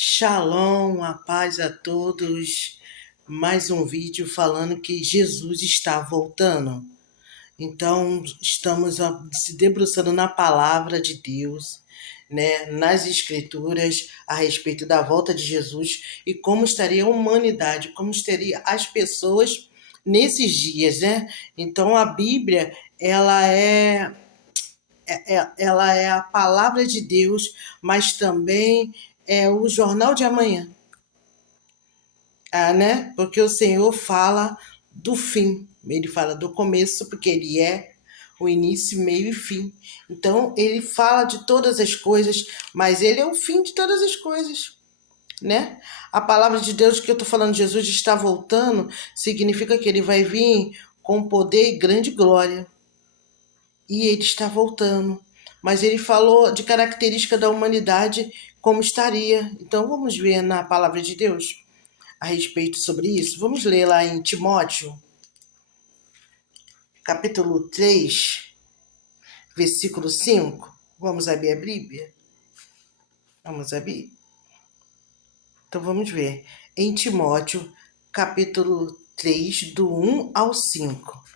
Shalom, a paz a todos. Mais um vídeo falando que Jesus está voltando. Então, estamos se debruçando na palavra de Deus, né, nas escrituras a respeito da volta de Jesus e como estaria a humanidade, como estaria as pessoas nesses dias, né? Então, a Bíblia, ela é a palavra de Deus, mas também é o jornal de amanhã. Né? Porque o Senhor fala do fim, ele fala do começo, porque ele é o início, meio e fim. Então, ele fala de todas as coisas, mas ele é o fim de todas as coisas, né? A palavra de Deus que eu estou falando, Jesus está voltando, significa que ele vai vir com poder e grande glória. E ele está voltando. Mas ele falou de característica da humanidade, como estaria. Então, vamos ver na palavra de Deus a respeito sobre isso. Vamos ler lá em Timóteo, capítulo 3, versículo 5. Vamos abrir a Bíblia? Vamos abrir? Então vamos ver. Em Timóteo, capítulo 3, do 1 ao 5.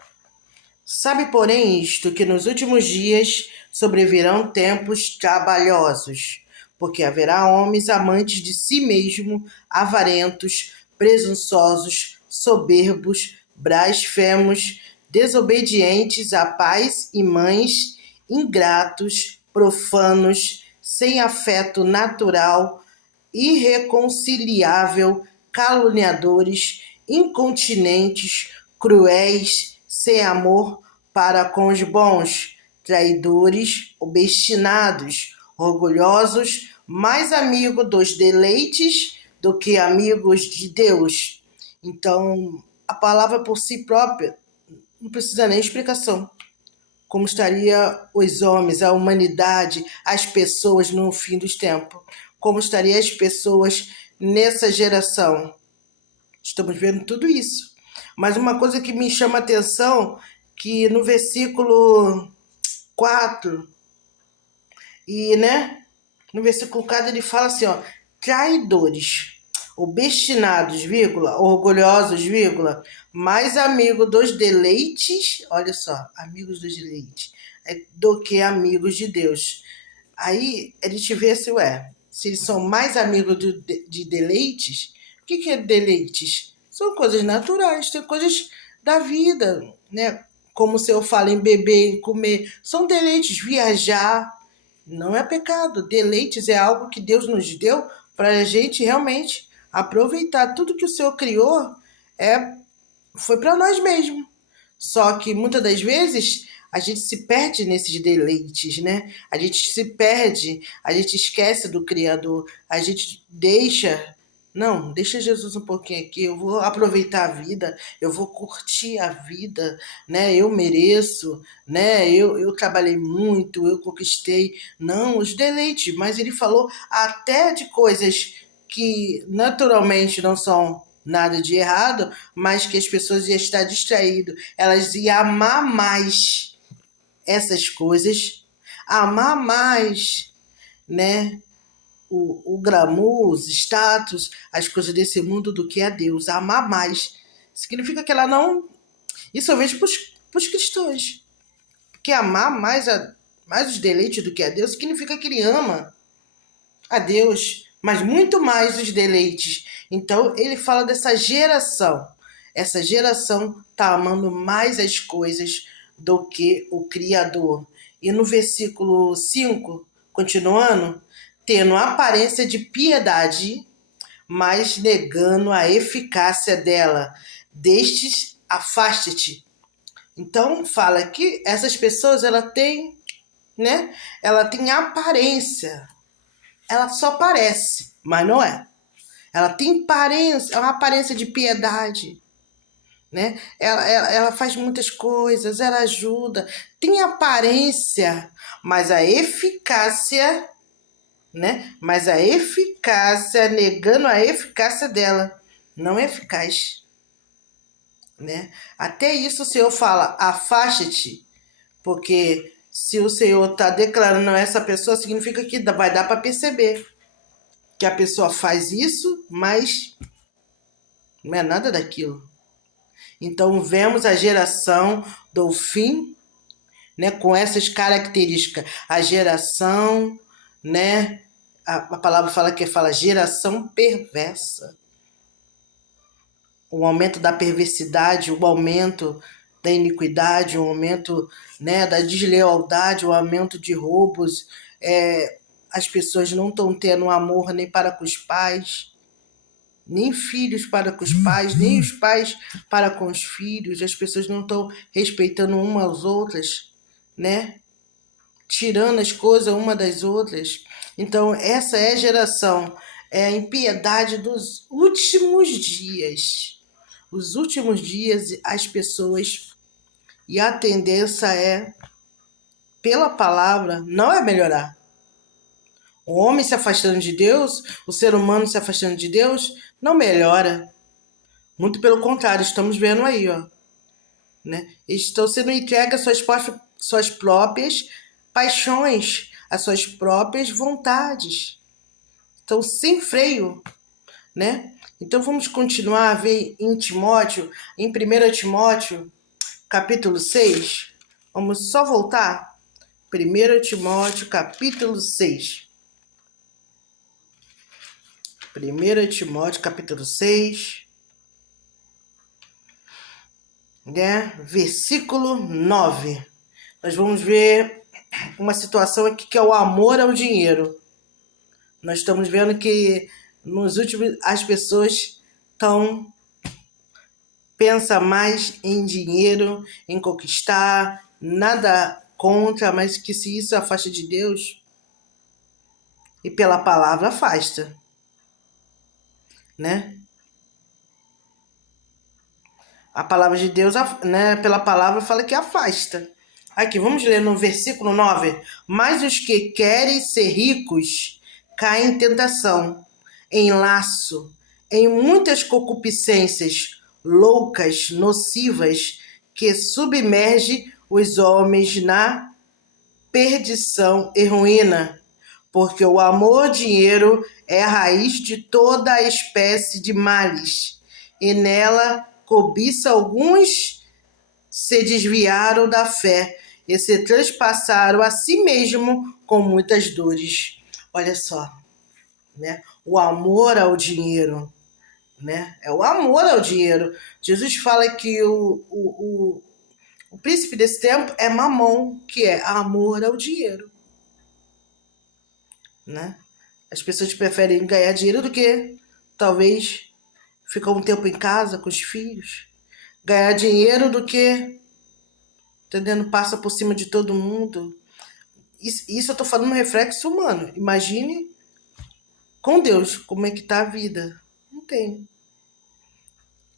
Sabe, porém, isto, que nos últimos dias sobrevirão tempos trabalhosos, porque haverá homens amantes de si mesmo, avarentos, presunçosos, soberbos, blasfemos, desobedientes a pais e mães, ingratos, profanos, sem afeto natural, irreconciliável, caluniadores, incontinentes, cruéis, sem amor para com os bons, traidores, obstinados, orgulhosos, mais amigos dos deleites do que amigos de Deus. Então, a palavra por si própria não precisa nem explicação. Como estaria os homens, a humanidade, as pessoas no fim dos tempos? Como estariam as pessoas nessa geração? Estamos vendo tudo isso. Mas uma coisa que me chama a atenção, que no versículo 4, no versículo 4 ele fala assim, traidores, obstinados, orgulhosos, mais amigos dos deleites, olha só, amigos dos deleites, do que amigos de Deus. Aí a gente vê se eles são mais amigos de deleites. O que é deleites? São coisas naturais, tem coisas da vida, né? Como se eu falo em beber, em comer, são deleites. Viajar não é pecado. Deleites é algo que Deus nos deu para a gente realmente aproveitar. Tudo que o Senhor criou foi para nós mesmos. Só que muitas das vezes a gente se perde nesses deleites, né? A gente se perde, a gente esquece do Criador, a gente deixa Jesus um pouquinho aqui, eu vou aproveitar a vida, eu vou curtir a vida, né? Eu mereço, né? Eu trabalhei muito, eu conquistei. Não, os deleites, mas ele falou até de coisas que naturalmente não são nada de errado, mas que as pessoas iam estar distraídas, elas iam amar mais essas coisas, amar mais, né, o glamour, os status, as coisas desse mundo do que a Deus, amar mais. Significa que ela não... Isso eu vejo para os cristãos, porque amar mais os deleites do que a Deus significa que ele ama a Deus, mas muito mais os deleites. Então, ele fala dessa geração. Essa geração está amando mais as coisas do que o Criador. E no versículo 5, continuando, tendo aparência de piedade, mas negando a eficácia dela. Destes, afaste-te. Então, fala que essas pessoas, ela tem aparência. Ela só parece, mas não é. Ela tem uma aparência de piedade, né? Ela faz muitas coisas, ela ajuda, tem aparência, mas a eficácia, né? Mas a eficácia, negando a eficácia dela, não é eficaz, né? Até isso o Senhor fala, afaste-te, porque se o Senhor está declarando essa pessoa, significa que vai dar para perceber que a pessoa faz isso, mas não é nada daquilo. Então, vemos a geração do fim, né, com essas características. A geração, né, a palavra fala geração perversa. O aumento da perversidade, o aumento da iniquidade, o aumento, né, da deslealdade, o aumento de roubos. As pessoas não estão tendo amor nem para com os pais, nem filhos para com os pais, nem os pais para com os filhos. As pessoas não estão respeitando umas às outras, né? Tirando as coisas uma das outras. Então, essa é a geração, é a impiedade dos últimos dias. Os últimos dias, as pessoas, e a tendência é, pela palavra, não é melhorar. O homem se afastando de Deus, o ser humano se afastando de Deus, não melhora. Muito pelo contrário, estamos vendo aí, ó, né? Estão sendo entregues suas próprias paixões, as suas próprias vontades. Estão sem freio, né? Então vamos continuar a ver em Timóteo, em 1 Timóteo, capítulo 6. Vamos só voltar. 1 Timóteo, capítulo 6. 1 Timóteo, capítulo 6, né? Versículo 9. Nós vamos ver uma situação aqui que é o amor ao dinheiro. Nós estamos vendo que nos últimos as pessoas pensam mais em dinheiro, em conquistar, nada contra, mas que se isso afasta de Deus, e pela palavra afasta, né? A palavra de Deus, né, pela palavra fala que afasta. Aqui, vamos ler no versículo 9. Mas os que querem ser ricos caem em tentação, em laço, em muitas concupiscências loucas, nocivas, que submerge os homens na perdição e ruína. Porque o amor ao dinheiro é a raiz de toda a espécie de males, e nela cobiça alguns se desviaram da fé e se transpassaram a si mesmo com muitas dores. Olha só, né? O amor ao dinheiro, né? É o amor ao dinheiro. Jesus fala que o príncipe desse tempo é Mamon, que é amor ao dinheiro, né? As pessoas preferem ganhar dinheiro do que talvez ficar um tempo em casa com os filhos. Ganhar dinheiro do que, entendendo, passa por cima de todo mundo. Isso eu tô falando no reflexo humano. Imagine com Deus como é que tá a vida. Não tem.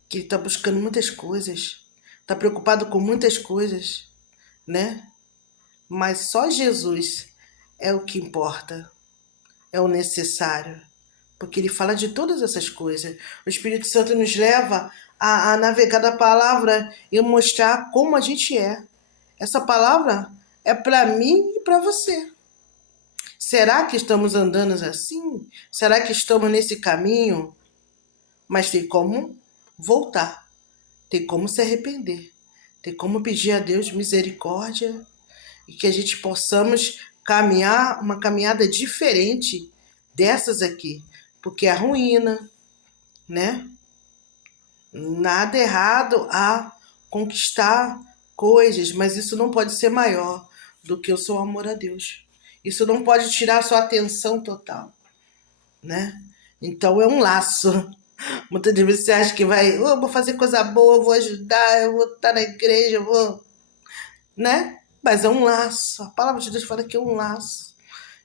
Que ele tá buscando muitas coisas. Tá preocupado com muitas coisas, né? Mas só Jesus é o que importa. É o necessário. Porque ele fala de todas essas coisas. O Espírito Santo nos leva a navegar da palavra e mostrar como a gente é. Essa palavra é para mim e para você. Será que estamos andando assim? Será que estamos nesse caminho? Mas tem como voltar. Tem como se arrepender. Tem como pedir a Deus misericórdia e que a gente possamos caminhar uma caminhada diferente dessas aqui. Porque a ruína, né? Nada errado a conquistar coisas, mas isso não pode ser maior do que o seu amor a Deus. Isso não pode tirar a sua atenção total, né? Então é um laço. Muitas vezes você acha que vai, vou fazer coisa boa, vou ajudar, eu vou estar na igreja, eu vou, né? Mas é um laço. A palavra de Deus fala que é um laço.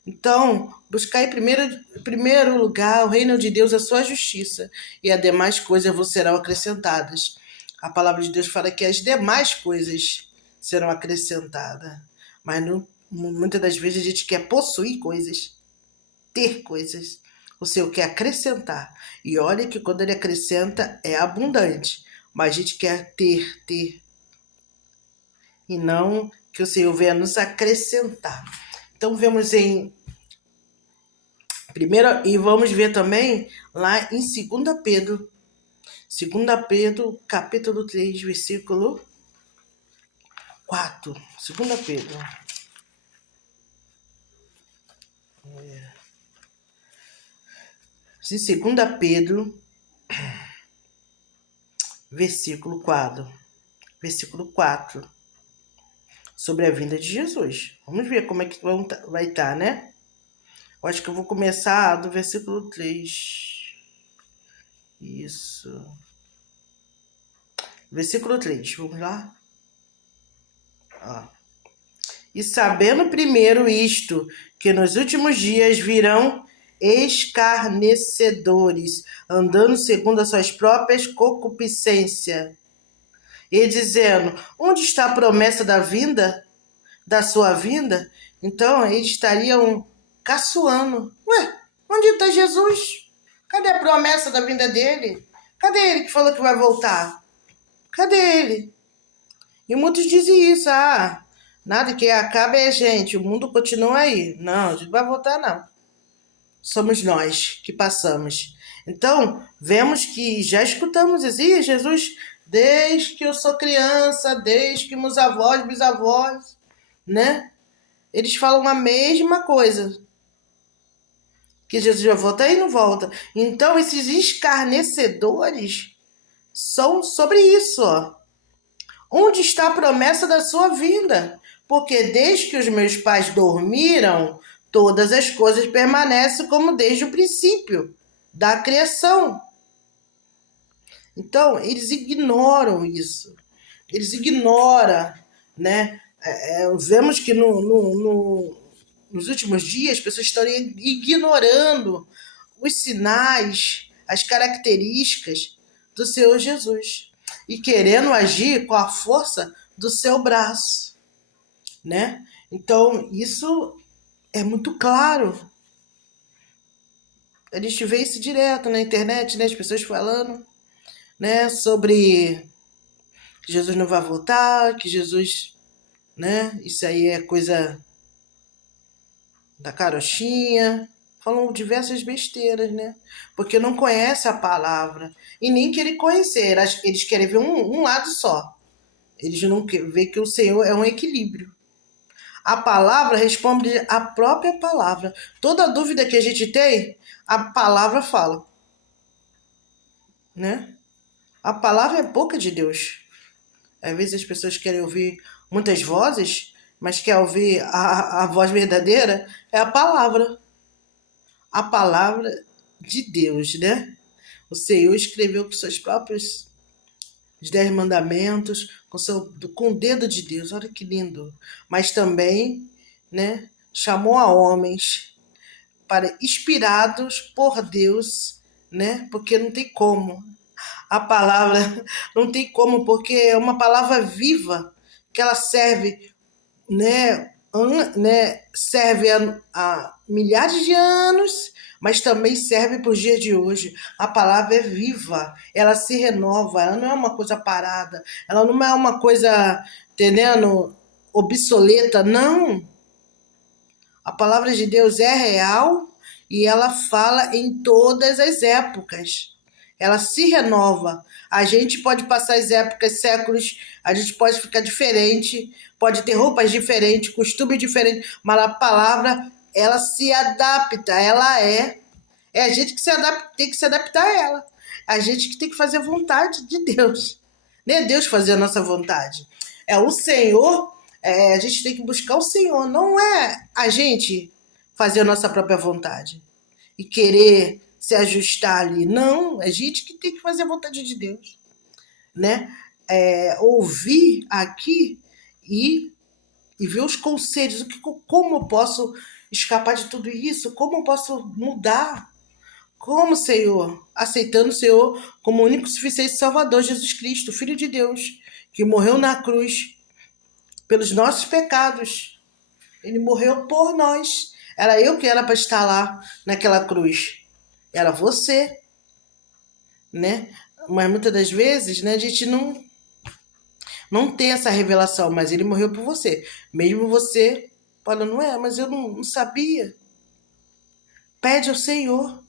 Então, buscar em primeiro lugar o reino de Deus, a sua justiça, e as demais coisas vos serão acrescentadas. A palavra de Deus fala que as demais coisas serão acrescentadas. Mas muitas das vezes a gente quer possuir coisas, ter coisas. O Senhor quer acrescentar. E olha que quando ele acrescenta é abundante. Mas a gente quer ter. E não que o Senhor venha nos acrescentar. Então vemos em Primeiro, e vamos ver também lá em 2 Pedro. 2 Pedro, capítulo 3, versículo 4. 2 Pedro. De 2 Pedro, versículo 4. Versículo 4. Sobre a vinda de Jesus. Vamos ver como é que vai estar, né? Eu acho que eu vou começar do versículo 3. Isso. Versículo 3. Vamos lá? Ó. E sabendo primeiro isto, que nos últimos dias virão escarnecedores, andando segundo as suas próprias concupiscências, e dizendo, onde está a promessa da sua vinda? Então, eles estariam caçoando. Ué, onde está Jesus? Cadê a promessa da vinda dele? Cadê ele que falou que vai voltar? Cadê ele? E muitos dizem isso, nada que acabe é gente, o mundo continua aí. Não, a gente não vai voltar não. Somos nós que passamos. Então, vemos que já escutamos isso. Jesus, desde que eu sou criança, desde que meus avós, bisavós, né? Eles falam a mesma coisa. Que Jesus vai voltar e não volta. Então, esses escarnecedores são sobre isso, ó. Onde está a promessa da sua vinda? Porque desde que os meus pais dormiram, todas as coisas permanecem como desde o princípio da criação. Então, eles ignoram isso. Eles ignoram, né? Vemos que nos últimos dias as pessoas estão ignorando os sinais, as características do Senhor Jesus e querendo agir com a força do seu braço, né? Então, isso é muito claro. A gente vê isso direto na internet, né? As pessoas falando, né? Sobre que Jesus não vai voltar, que Jesus, né? Isso aí é coisa da carochinha. Falam diversas besteiras, né? Porque não conhece a palavra e nem querem conhecer. Eles querem ver um lado só. Eles não veem que o Senhor é um equilíbrio. A palavra responde a própria palavra. Toda dúvida que a gente tem, a palavra fala, né? A palavra é a boca de Deus. Às vezes as pessoas querem ouvir muitas vozes, mas quer ouvir a voz verdadeira, é a palavra. A palavra de Deus, né? O Senhor escreveu com seus próprios os 10 mandamentos, com o dedo de Deus, olha que lindo. Mas também, né, chamou a homens para inspirados por Deus, né? Porque não tem como. A palavra não tem como, porque é uma palavra viva, que ela serve, serve a milhares de anos, mas também serve para os dias de hoje. A palavra é viva, ela se renova, ela não é uma coisa parada, ela não é uma coisa, entendendo, obsoleta, não. A palavra de Deus é real e ela fala em todas as épocas. Ela se renova. A gente pode passar as épocas, séculos, a gente pode ficar diferente, pode ter roupas diferentes, costumes diferentes, mas a palavra, ela se adapta, ela é. É a gente que tem que se adaptar a ela. A gente que tem que fazer a vontade de Deus. Não é Deus fazer a nossa vontade. É o Senhor, a gente tem que buscar o Senhor, não é a gente fazer a nossa própria vontade e querer se ajustar ali. Não, é a gente que tem que fazer a vontade de Deus, né? Ouvir aqui e ver os conselhos, como eu posso escapar de tudo isso, como eu posso mudar, como, Senhor, aceitando o Senhor como o único suficiente Salvador, Jesus Cristo, Filho de Deus, que morreu na cruz pelos nossos pecados. Ele morreu por nós. Era eu que era para estar lá naquela cruz. Era você, né? Mas muitas das vezes, né, a gente não tem essa revelação, mas ele morreu por você. Mesmo você falando, mas eu não sabia. Pede ao Senhor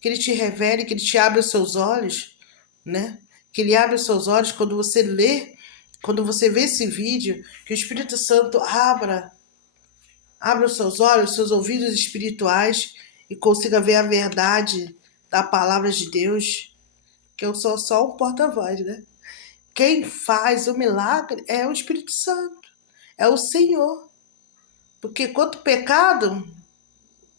que Ele te revele, que Ele te abra os seus olhos, né? Que Ele abra os seus olhos quando você lê, quando você vê esse vídeo, que o Espírito Santo abra os seus olhos, os seus ouvidos espirituais e consiga ver a verdade da palavra de Deus, que eu sou só um porta-voz, né? Quem faz o milagre é o Espírito Santo, é o Senhor. Porque quanto pecado,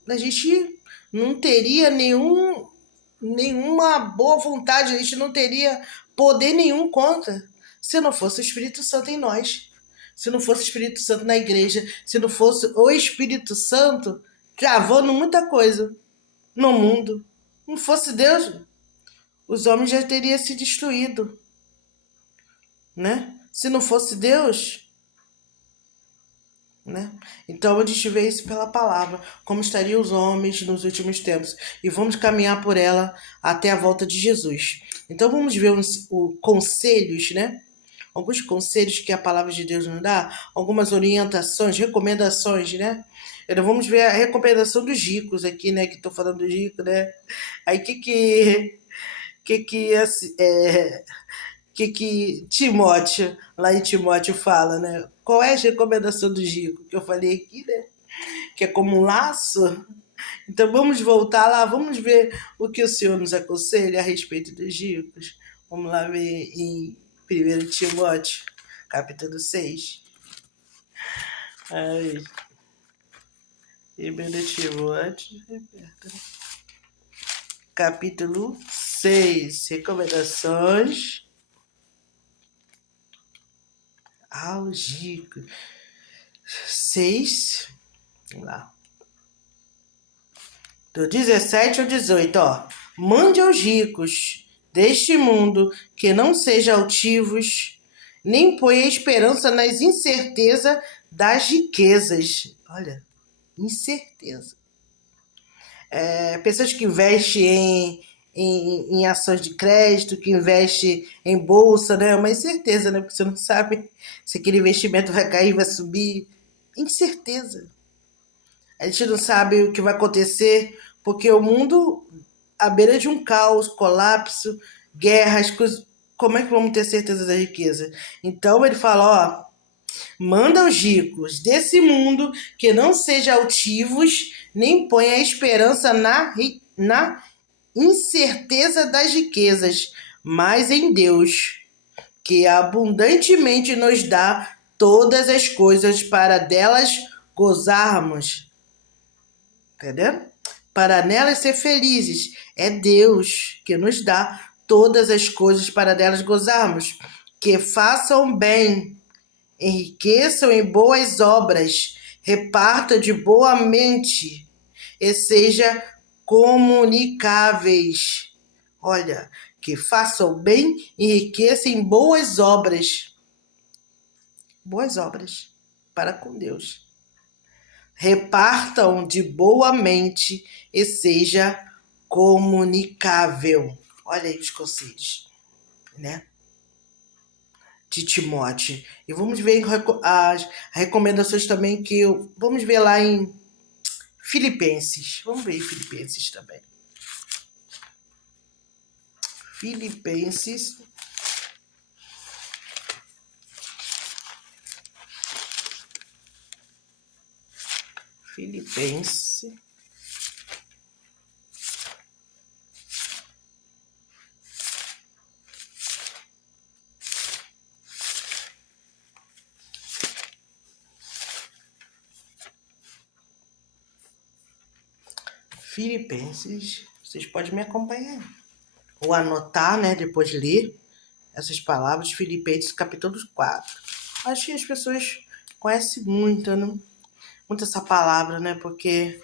a gente não teria nenhuma boa vontade, a gente não teria poder nenhum contra, se não fosse o Espírito Santo em nós, se não fosse o Espírito Santo na igreja, se não fosse o Espírito Santo travando muita coisa no mundo. Não fosse Deus, os homens já teriam se destruído, né? Se não fosse Deus, né? Então a gente vê isso pela palavra, como estariam os homens nos últimos tempos, e vamos caminhar por ela até a volta de Jesus. Então vamos ver os conselhos, né? Alguns conselhos que a palavra de Deus nos dá, algumas orientações, recomendações, né? Então vamos ver a recomendação dos ricos aqui, né? Que estou falando dos ricos, né? Aí que Timóteo, lá em Timóteo fala, né? Qual é a recomendação do Gico? Que eu falei aqui, né? Que é como um laço. Então vamos voltar lá, vamos ver o que o Senhor nos aconselha a respeito dos ricos. Vamos lá ver em 1 Timóteo, capítulo 6. Ai, 1 Timóteo, capítulo 6. Recomendações aos ricos. 6, vamos lá. Do 17 ao 18, ó. Mande aos ricos deste mundo que não sejam altivos, nem ponha esperança nas incertezas das riquezas. Olha, incerteza. Pessoas que investem em ações de crédito, que investem em bolsa, né? É uma incerteza, né? Porque você não sabe se aquele investimento vai cair, vai subir. Incerteza. A gente não sabe o que vai acontecer, porque o mundo à beira de um caos, colapso, guerras, coisas. Como é que vamos ter certeza da riqueza? Então ele fala, ó, manda os ricos desse mundo que não sejam altivos, nem ponha a esperança na incerteza das riquezas, mas em Deus, que abundantemente nos dá todas as coisas para delas gozarmos. Entendeu? Para nelas ser felizes. É Deus que nos dá todas as coisas para delas gozarmos. Que façam bem, enriqueçam em boas obras, repartam de boa mente e sejam comunicáveis. Olha, que façam bem, enriqueçam em boas obras. Boas obras para com Deus. Repartam de boa mente e seja comunicável. Olha aí os conselhos, né? De Timóteo. E vamos ver as recomendações também vamos ver lá em Filipenses. Vamos ver em Filipenses também. Filipenses. Filipenses. Filipenses. Vocês podem me acompanhar. Ou anotar, né? Depois de ler essas palavras. Filipenses, capítulo 4. Acho que as pessoas conhecem muito, né? Muito essa palavra, né? Porque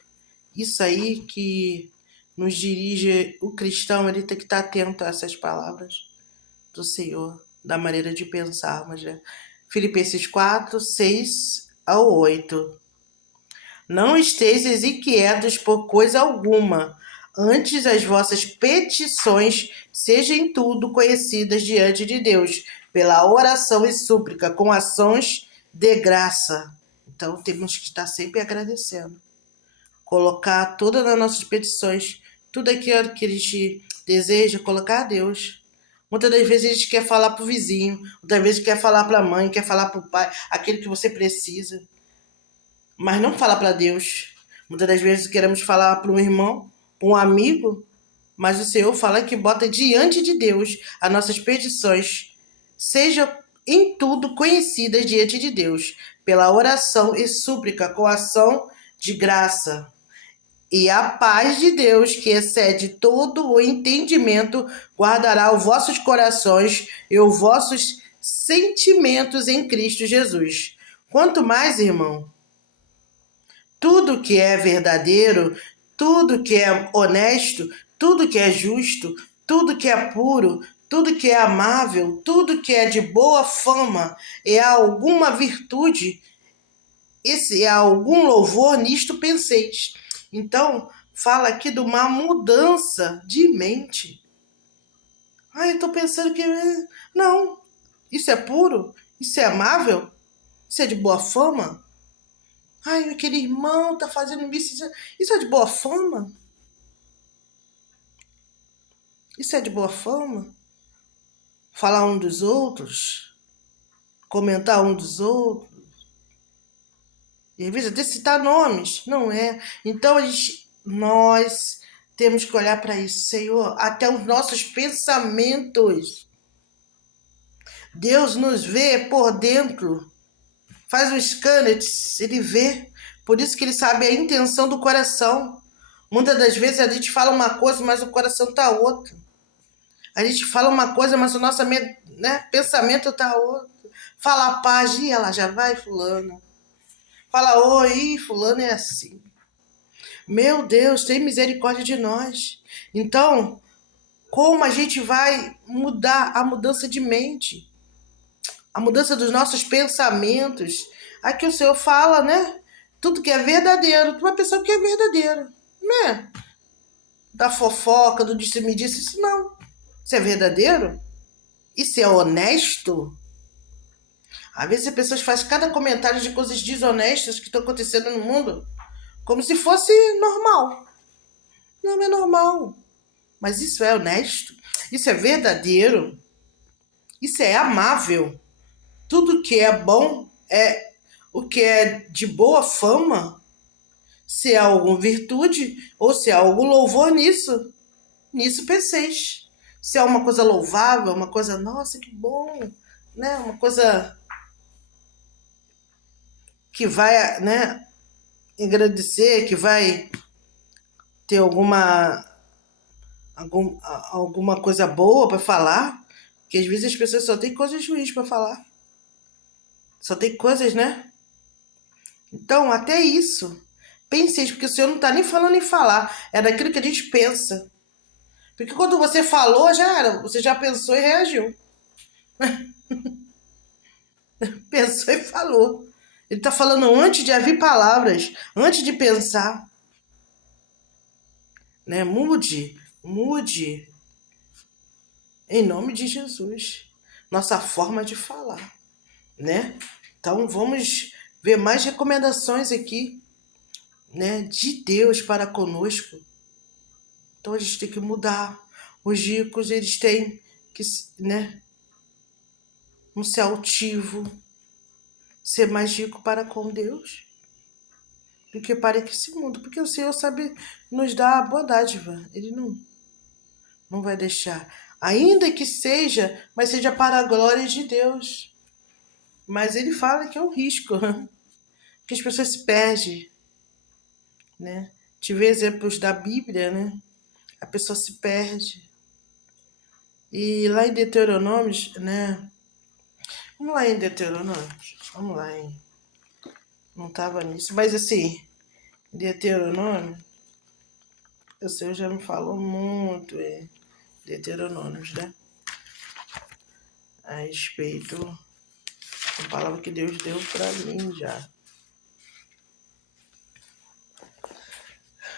isso aí que nos dirige, o cristão, ele tem que estar atento a essas palavras do Senhor, da maneira de pensarmos, né? Filipenses 4, 6 ao 8. Não estejais inquietos por coisa alguma, antes as vossas petições sejam em tudo conhecidas diante de Deus, pela oração e súplica, com ações de graça. Então temos que estar sempre agradecendo. colocar todas as nossas petições, tudo aquilo que a gente deseja, colocar a Deus. Muitas das vezes a gente quer falar pro vizinho, outras vezes quer falar pra mãe, quer falar pro pai, aquele que você precisa, mas não falar para Deus. Muitas das vezes queremos falar para um irmão, para um amigo, mas o Senhor fala que bota diante de Deus as nossas petições, sejam em tudo conhecidas diante de Deus, pela oração e súplica com ação de graça. E a paz de Deus, que excede todo o entendimento, guardará os vossos corações e os vossos sentimentos em Cristo Jesus. Quanto mais, irmão, tudo que é verdadeiro, tudo que é honesto, tudo que é justo, tudo que é puro, tudo que é amável, tudo que é de boa fama e há alguma virtude, esse há algum louvor, nisto penseis. Então, fala aqui de uma mudança de mente. Eu estou pensando que... Não, isso é puro, isso é amável, isso é de boa fama. Aquele irmão tá fazendo isso. Isso é de boa fama? Isso é de boa fama? Falar um dos outros? Comentar um dos outros? E às vezes até citar nomes. Não é. Então nós temos que olhar para isso. Senhor, até os nossos pensamentos. Deus nos vê por dentro. Faz um scanner, ele vê. Por isso que ele sabe a intenção do coração. Muitas das vezes a gente fala uma coisa, mas o coração tá outra. A gente fala uma coisa, mas o nosso pensamento tá outro. Fala a paz, e ela já vai, fulano. Fala oi, fulano é assim. Meu Deus, tem misericórdia de nós. Então, como a gente vai mudar a mudança de mente? A mudança dos nossos pensamentos. Aqui o Senhor fala, né? Tudo que é verdadeiro. Tu vai pensar o que é verdadeiro, né? Da fofoca, do disse-me-disse, isso não. Isso é verdadeiro? Isso é honesto? Às vezes as pessoas fazem cada comentário de coisas desonestas que estão acontecendo no mundo como se fosse normal. Não é normal. Mas isso é honesto? Isso é verdadeiro? Isso é amável? Tudo que é bom é o que é de boa fama? Se há alguma virtude ou se há algum louvor nisso penseis. Se é uma coisa louvável, uma coisa, nossa, que bom, né? Uma coisa que vai, né, engrandecer, que vai ter alguma coisa boa para falar, porque às vezes as pessoas só têm coisas ruins para falar. Só tem coisas, né? Então, até isso. Penseis, porque o Senhor não está nem falando em falar, é daquilo que a gente pensa. Porque quando você falou, já era, você já pensou e reagiu. Pensou e falou. Ele está falando antes de ouvir palavras, antes de pensar. Né? Mude. Em nome de Jesus. Nossa forma de falar. Né? Então vamos ver mais recomendações aqui, né, de Deus para conosco. Então a gente tem que mudar. Os ricos, eles têm que, né, não ser altivo, ser mais rico para com Deus do que para esse mundo, porque o Senhor sabe nos dar a boa dádiva. Ele não vai deixar, ainda que seja, mas seja para a glória de Deus. Mas ele fala que é um risco, que as pessoas se perdem, né? Tive exemplos da Bíblia, né? A pessoa se perde. E lá em Deuteronômio, né? Vamos lá em Deuteronômio. Vamos lá, hein? Não estava nisso. Mas assim, Deuteronômio, o Senhor já me falou muito em Deuteronômio, né? A respeito da palavra que Deus deu para mim já.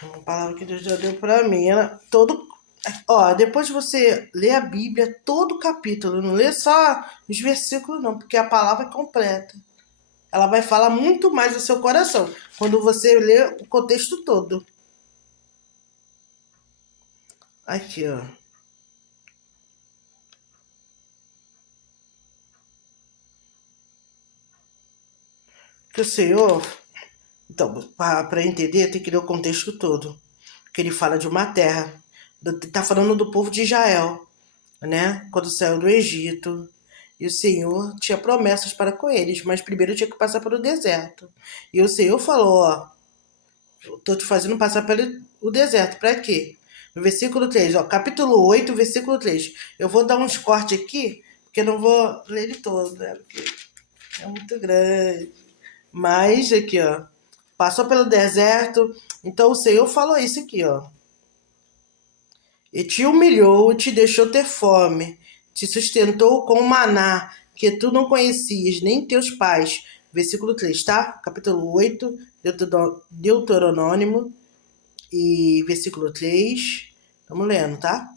Uma palavra que Deus já deu para mim. Depois de você ler a Bíblia, todo o capítulo, não lê só os versículos não, porque a palavra é completa. ela vai falar muito mais do seu coração quando você lê o contexto todo. Aqui, ó. Que o Senhor... Então, para entender, tem que ler o contexto todo. Que ele fala de uma terra. Tá falando do povo de Israel, né? Quando saiu do Egito. E o Senhor tinha promessas para com eles, mas primeiro tinha que passar pelo deserto. E o Senhor falou, ó, tô te fazendo passar pelo deserto. Para quê? No versículo 3, ó, capítulo 8, versículo 3. Eu vou dar uns cortes aqui, porque eu não vou ler ele todo, né? Porque é muito grande. Mas aqui, ó, passou pelo deserto. Então o Senhor falou isso aqui, ó. E te humilhou, te deixou ter fome, te sustentou com maná, que tu não conhecias, nem teus pais. Versículo 3, tá? Capítulo 8, Deuteronômio, e versículo 3. Estamos lendo, tá?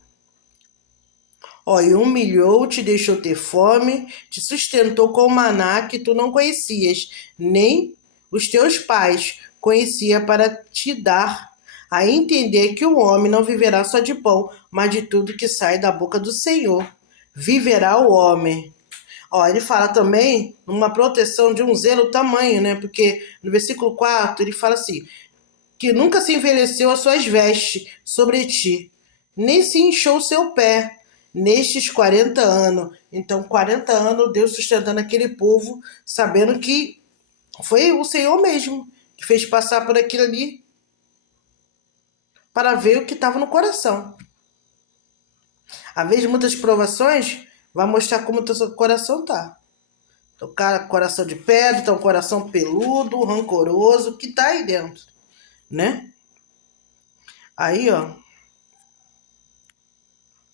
Ó, e humilhou, te deixou ter fome, te sustentou com maná que tu não conhecias, nem os teus pais conhecia para te dar a entender que o homem não viverá só de pão, mas de tudo que sai da boca do Senhor. Viverá o homem. Ó, ele fala também numa proteção de um zelo tamanho, né? Porque no versículo 4 ele fala assim, que nunca se envelheceu as suas vestes sobre ti, nem se inchou o seu pé nestes 40 anos. Então, 40 anos Deus sustentando aquele povo, sabendo que foi o Senhor mesmo que fez passar por aquilo ali para ver o que estava no coração. Às vezes, muitas provações vai mostrar como o teu coração tá. Então, cara, coração de pedra, então coração peludo, rancoroso, que tá aí dentro, né? Aí, ó,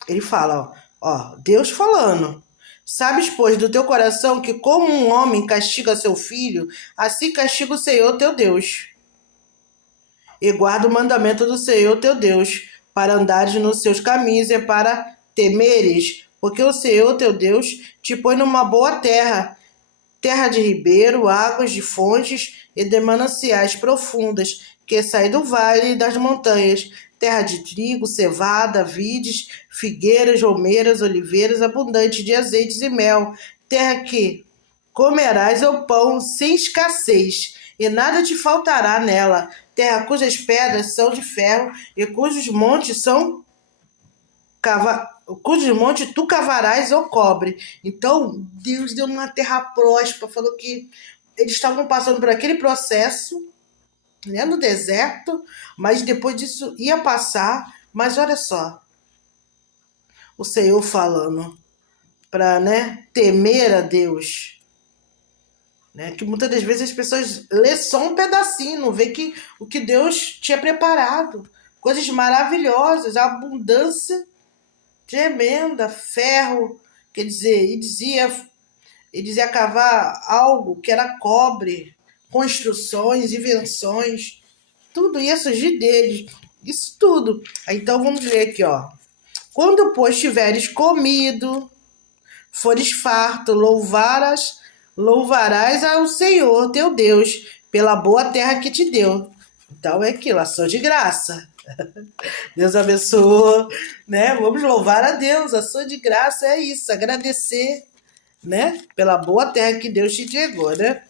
ele fala, ó, Deus falando. Sabes, pois, do teu coração que como um homem castiga seu filho, assim castiga o Senhor teu Deus. E guarda o mandamento do Senhor teu Deus, para andares nos seus caminhos e para temeres, porque o Senhor teu Deus te põe numa boa terra, terra de ribeiro, águas de fontes e de mananciais profundas, que sai do vale e das montanhas, terra de trigo, cevada, vides, figueiras, romeiras, oliveiras, abundante de azeites e mel, terra que comerás o pão sem escassez, e nada te faltará nela, terra cujas pedras são de ferro e cujos montes são cujos montes tu cavarás o cobre. Então, Deus deu uma terra próspera, falou que eles estavam passando por aquele processo, né, no deserto, mas depois disso ia passar. Mas olha só, o Senhor falando para, né, temer a Deus. Né, que muitas das vezes as pessoas lê só um pedacinho, não vê que o que Deus tinha preparado. Coisas maravilhosas, a abundância tremenda, ferro, quer dizer, ele dizia cavar algo que era cobre, construções, invenções, tudo ia surgir deles, isso tudo. Então vamos ler aqui, ó. Quando, pois, tiveres comido, fores farto, louvarás ao Senhor teu Deus pela boa terra que te deu. Então é aquilo, ação de graça. Deus abençoou, né? Vamos louvar a Deus, ação de graça é isso, agradecer, né? Pela boa terra que Deus te entregou, né?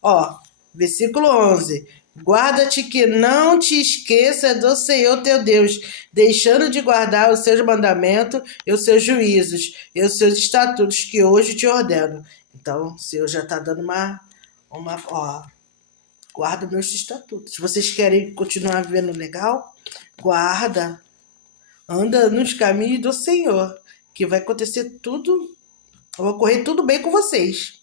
Ó, versículo 11. Guarda-te que não te esqueça do Senhor teu Deus, deixando de guardar os seus mandamentos e os seus juízos e os seus estatutos que hoje te ordeno. Então, o Senhor já está dando ó, guarda meus estatutos. Se vocês querem continuar vivendo legal, guarda, anda nos caminhos do Senhor, que vai acontecer tudo, vai ocorrer tudo bem com vocês,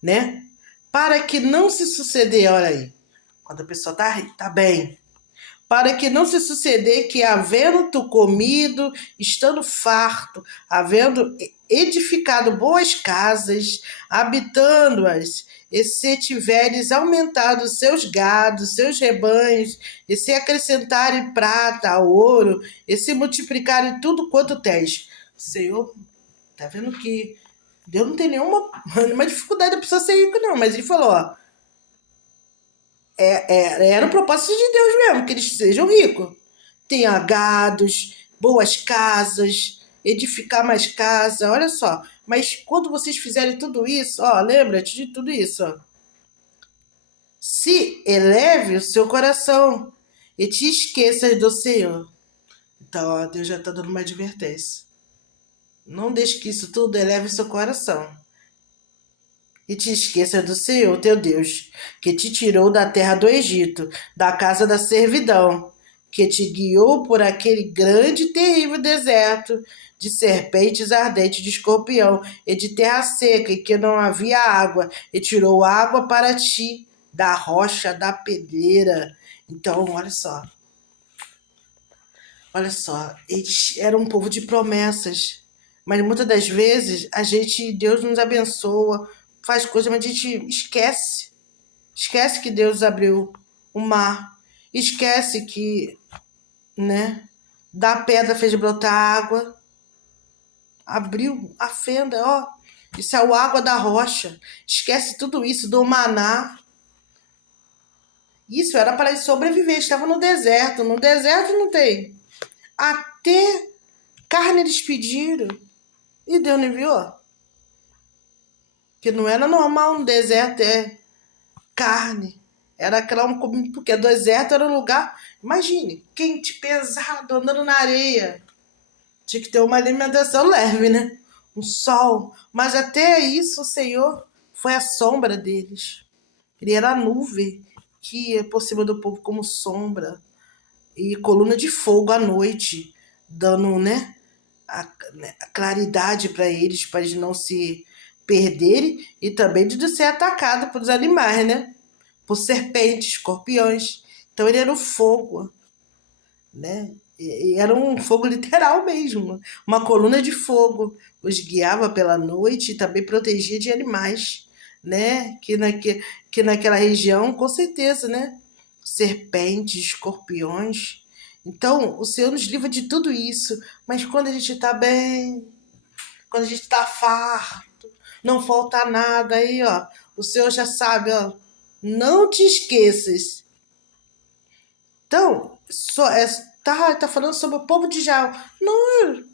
né? Para que não se suceder, olha aí, quando a pessoa tá bem, para que não se suceder que, havendo tu comido, estando farto, havendo edificado boas casas, habitando-as, e se tiveres aumentado seus gados, seus rebanhos, e se acrescentarem prata, ouro, e se multiplicarem tudo quanto tens. Senhor, tá vendo que Deus não tem nenhuma dificuldade da pessoa ser rico, não, mas ele falou, ó, Era o propósito de Deus mesmo, que eles sejam ricos. Tenha gados, boas casas, edificar mais casa, olha só. Mas quando vocês fizerem tudo isso, ó, lembra-te de tudo isso, ó. Se eleve o seu coração e te esqueças do Senhor. Então, ó, Deus já está dando uma advertência. Não deixe que isso tudo eleve o seu coração. E te esqueça do Senhor, teu Deus, que te tirou da terra do Egito, da casa da servidão, que te guiou por aquele grande e terrível deserto, de serpentes ardentes de escorpião, e de terra seca, em que não havia água, e tirou água para ti, da rocha da pedreira. Então, olha só, eles eram um povo de promessas, mas muitas das vezes Deus nos abençoa, faz coisas, mas a gente esquece. Esquece que Deus abriu o mar, esquece que, né, da pedra fez brotar água, abriu a fenda, ó, isso é a água da rocha. Esquece tudo isso, do maná. Isso era para eles sobreviver, estavam no deserto. No deserto não tem. Até carne eles pediram. E Deus não enviou? Que não era normal no deserto carne. Era aquela porque deserto era um lugar, imagine, quente, pesado, andando na areia. Tinha que ter uma alimentação leve, né? Um sol. Mas até isso o Senhor foi a sombra deles. Ele era a nuvem que ia por cima do povo como sombra. E coluna de fogo à noite, dando, né, a claridade para eles não se perderem e também de ser atacado pelos animais, né? Por serpentes, escorpiões. Então ele era o fogo, né? E era um fogo literal mesmo, uma coluna de fogo. Os guiava pela noite e também protegia de animais, né? Que naquela região, com certeza, né? Serpentes, escorpiões. Então, o Senhor nos livra de tudo isso. Mas quando a gente está bem, quando a gente está farto, não falta nada, aí, ó, o Senhor já sabe, ó, não te esqueças. Então, tá falando sobre o povo de Israel. Não,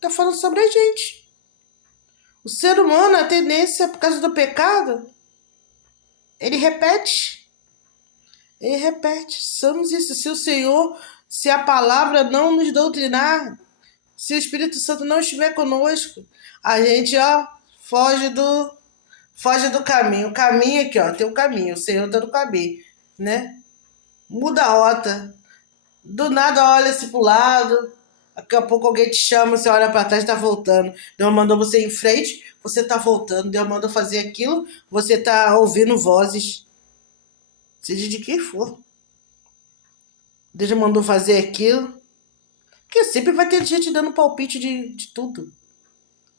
tá falando sobre a gente. O ser humano, a tendência, por causa do pecado, ele repete. Ele repete. Somos isso. Se o Senhor, se a palavra não nos doutrinar, se o Espírito Santo não estiver conosco, a gente, ó, foge do caminho. O caminho aqui, ó, tem um caminho. O Senhor tá no caminho, né? Muda a rota. Do nada olha-se pro lado, daqui a pouco alguém te chama, você olha para trás e tá voltando. Deus mandou você ir em frente, você tá voltando. Deus mandou fazer aquilo, você tá ouvindo vozes. Seja de quem for. Deus mandou fazer aquilo. Porque sempre vai ter gente dando palpite de tudo.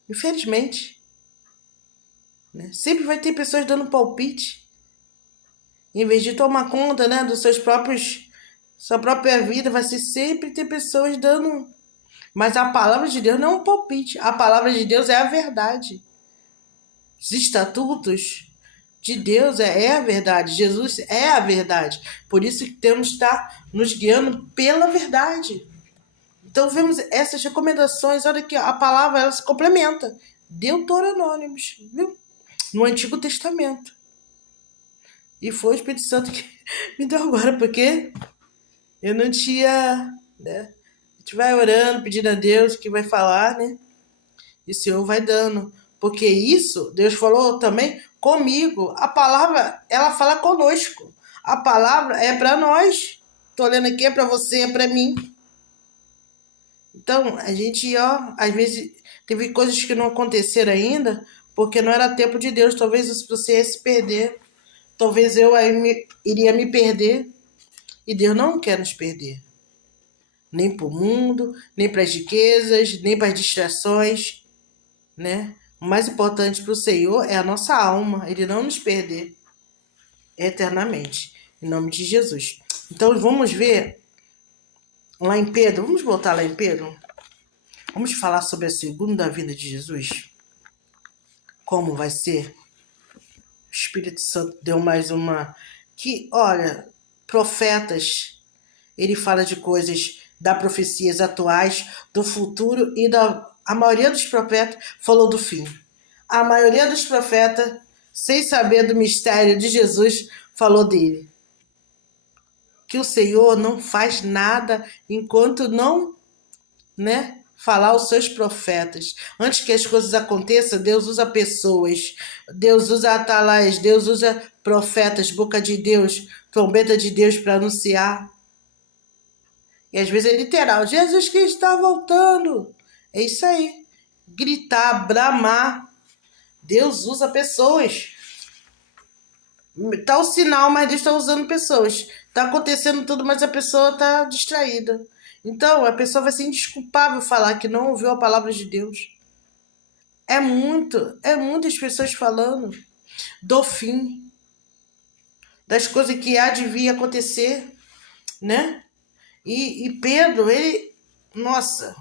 Infelizmente. Né? Sempre vai ter pessoas dando palpite. Em vez de tomar conta, né, dos seus próprios... Sua própria vida, vai ser sempre ter pessoas dando... Mas a palavra de Deus não é um palpite. A palavra de Deus é a verdade. Os estatutos de Deus é a verdade. Jesus é a verdade. Por isso que temos que estar nos guiando pela verdade. Então vemos essas recomendações. Olha aqui, a palavra ela se complementa. Deuteronômicos, viu? No Antigo Testamento. E foi o Espírito Santo que me deu agora, porque eu não tinha... Né? A gente vai orando, pedindo a Deus que vai falar, né? E o Senhor vai dando. Porque isso, Deus falou também comigo. A palavra, ela fala conosco. A palavra é para nós. Tô olhando aqui, é para você, é para mim. Então, a gente, ó, às vezes, teve coisas que não aconteceram ainda, porque não era tempo de Deus. Talvez você ia se perder. Talvez eu iria me perder. E Deus não quer nos perder. Nem para o mundo, nem para as riquezas, nem para as distrações, né? O mais importante para o Senhor é a nossa alma, Ele não nos perder eternamente, em nome de Jesus. Então vamos ver lá em Pedro, vamos voltar lá em Pedro, vamos falar sobre a segunda vinda de Jesus, como vai ser. O Espírito Santo deu mais uma que, olha, profetas, ele fala de coisas da profecias atuais, do futuro a maioria dos profetas falou do fim. A maioria dos profetas, sem saber do mistério de Jesus, falou dele. Que o Senhor não faz nada enquanto não, né, falar os seus profetas. Antes que as coisas aconteçam, Deus usa pessoas, Deus usa atalaias, Deus usa profetas, boca de Deus, trombeta de Deus para anunciar. E às vezes é literal, Jesus que está voltando. É isso aí. Gritar, bramar. Deus usa pessoas. Tá o sinal, mas Deus está usando pessoas. Tá acontecendo tudo, mas a pessoa está distraída. Então, a pessoa vai ser indesculpável falar que não ouviu a palavra de Deus. É muitas pessoas falando do fim, das coisas que há de vir acontecer, né? E Pedro, ele, nossa,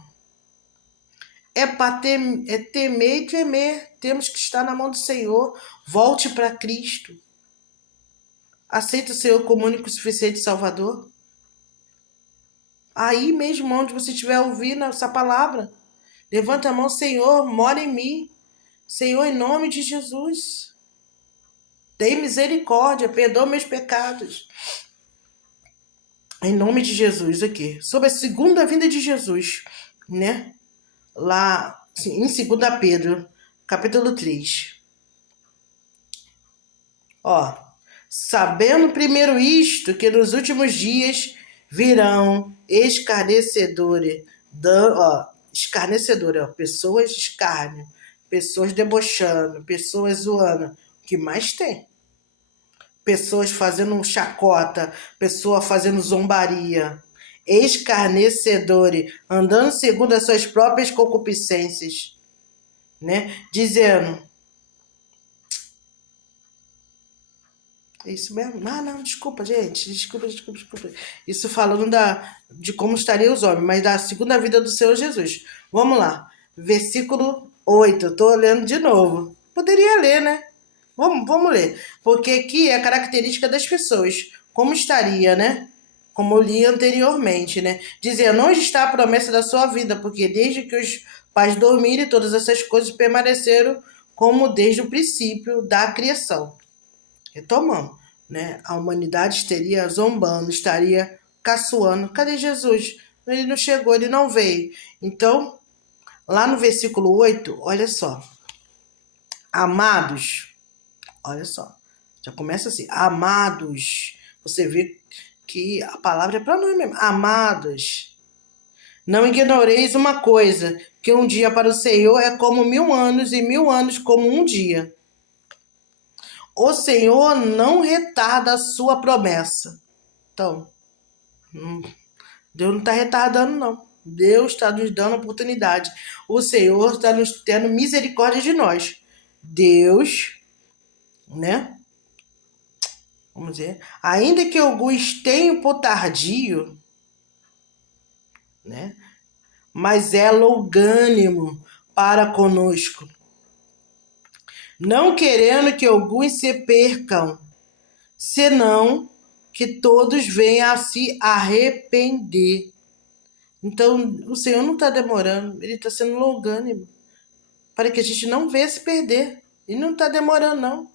é para temer e tremer. Temos que estar na mão do Senhor. Volte para Cristo. Aceita o Senhor como único e suficiente Salvador. Aí mesmo onde você estiver ouvindo essa palavra, levanta a mão, Senhor, mora em mim. Senhor, em nome de Jesus. Tem misericórdia, perdoa meus pecados. Em nome de Jesus aqui. Sobre a segunda vinda de Jesus, né? Lá em 2 Pedro, capítulo 3. Ó, sabendo primeiro isto, que nos últimos dias virão escarnecedores, pessoas de escárnio, pessoas debochando, pessoas zoando, o que mais tem? Pessoas fazendo chacota, pessoa fazendo zombaria, escarnecedores, andando segundo as suas próprias concupiscências, né? Dizendo, é isso mesmo? Ah, não, desculpa, gente. Desculpa. Isso falando de como estariam os homens, mas da segunda vida do Senhor Jesus. Vamos lá. Versículo 8. Eu tô lendo de novo. Poderia ler, né? Vamos ler. Porque aqui é a característica das pessoas. Como estaria, né? Como eu li anteriormente, né? Dizendo, onde está a promessa da sua vida? Porque desde que os pais dormiram, todas essas coisas permaneceram como desde o princípio da criação. Retomando, né? A humanidade estaria zombando, estaria caçoando. Cadê Jesus? Ele não chegou, ele não veio. Então, lá no versículo 8, olha só. Amados, olha só. Já começa assim, amados. Você vê que a palavra é para nós mesmo. Amados, não ignoreis uma coisa, que um dia para o Senhor é como 1000 anos e 1000 anos como um dia. O Senhor não retarda a sua promessa. Então, Deus não está retardando, não. Deus está nos dando oportunidade. O Senhor está nos tendo misericórdia de nós. Deus, né? Vamos dizer, ainda que alguns tenham por tardio, né? Mas é longânimo para conosco, não querendo que alguns se percam, senão que todos venham a se arrepender. Então, o Senhor não está demorando, Ele está sendo longânimo, para que a gente não venha se perder. Ele não está demorando, não.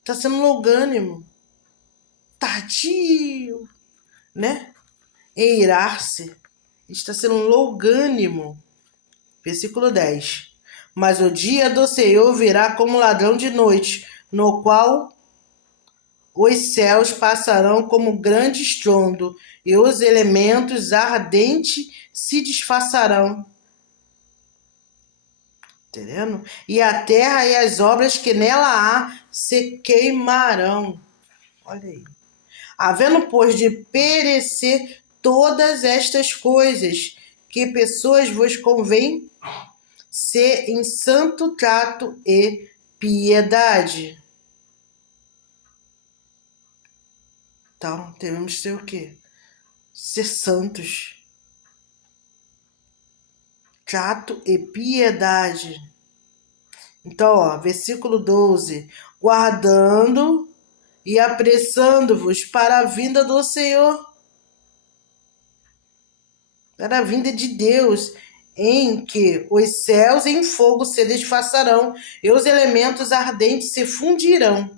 Está sendo longânimo, tardio, né? Em irar-se. Está sendo longânimo. Versículo 10. Mas o dia do Senhor virá como ladrão de noite, no qual os céus passarão como grande estrondo, e os elementos ardentes se desfaçarão. Entendendo? E a terra e as obras que nela há se queimarão. Olha aí. Havendo, pois, de perecer todas estas coisas, que pessoas vos convém ser em santo trato e piedade. Então, devemos ser o quê? Ser santos. Trato e piedade. Então, ó, versículo 12. Guardando e apressando-vos para a vinda do Senhor, para a vinda de Deus, em que os céus em fogo se desfaçarão e os elementos ardentes se fundirão.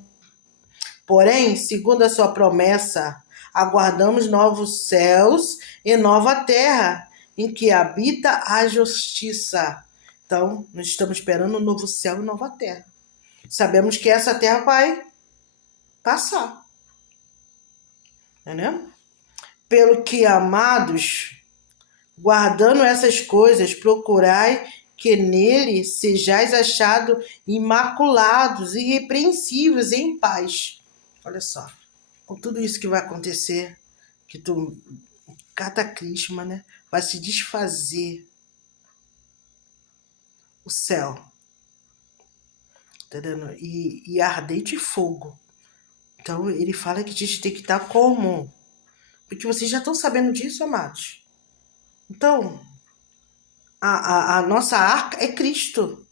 Porém, segundo a sua promessa, aguardamos novos céus e nova terra, em que habita a justiça. Então, nós estamos esperando um novo céu e nova terra. Sabemos que essa terra vai passar. Entendeu? Pelo que, amados, guardando essas coisas, procurai que nele sejais achados imaculados e irrepreensíveis em paz. Olha só, com tudo isso que vai acontecer, que cataclisma, né? Vai se desfazer o céu, entendeu? E ardente fogo. Então ele fala que a gente tem que estar como? Porque vocês já estão sabendo disso, amados. Então, a nossa arca é Cristo.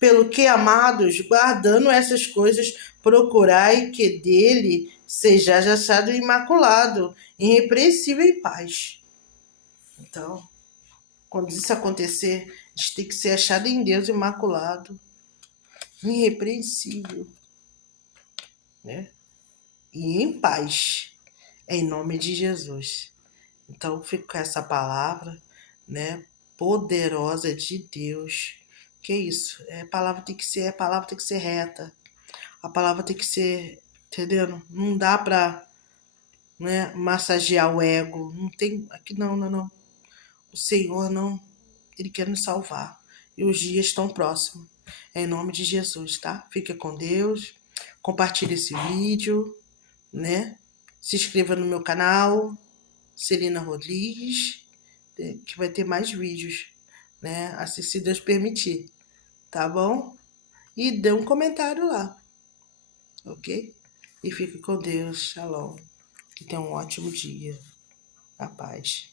Pelo que, amados, guardando essas coisas, procurai que dele seja achado imaculado, irrepreensível em paz. Então, quando isso acontecer, a gente tem que ser achado em Deus imaculado, irrepreensível, né? E em paz, em nome de Jesus. Então, fico com essa palavra, né? Poderosa de Deus. Que isso? A palavra tem que ser reta. A palavra tem que ser, entendeu? Não dá pra, né, massagear o ego. Não tem, aqui não. O Senhor não, Ele quer nos salvar. E os dias estão próximos. É em nome de Jesus, tá? Fica com Deus. Compartilhe esse vídeo, né? Se inscreva no meu canal, Celina Rodrigues, que vai ter mais vídeos, né? Assim, se Deus permitir, tá bom? E dê um comentário lá, ok? E fique com Deus. Shalom. Que tenha um ótimo dia. A paz.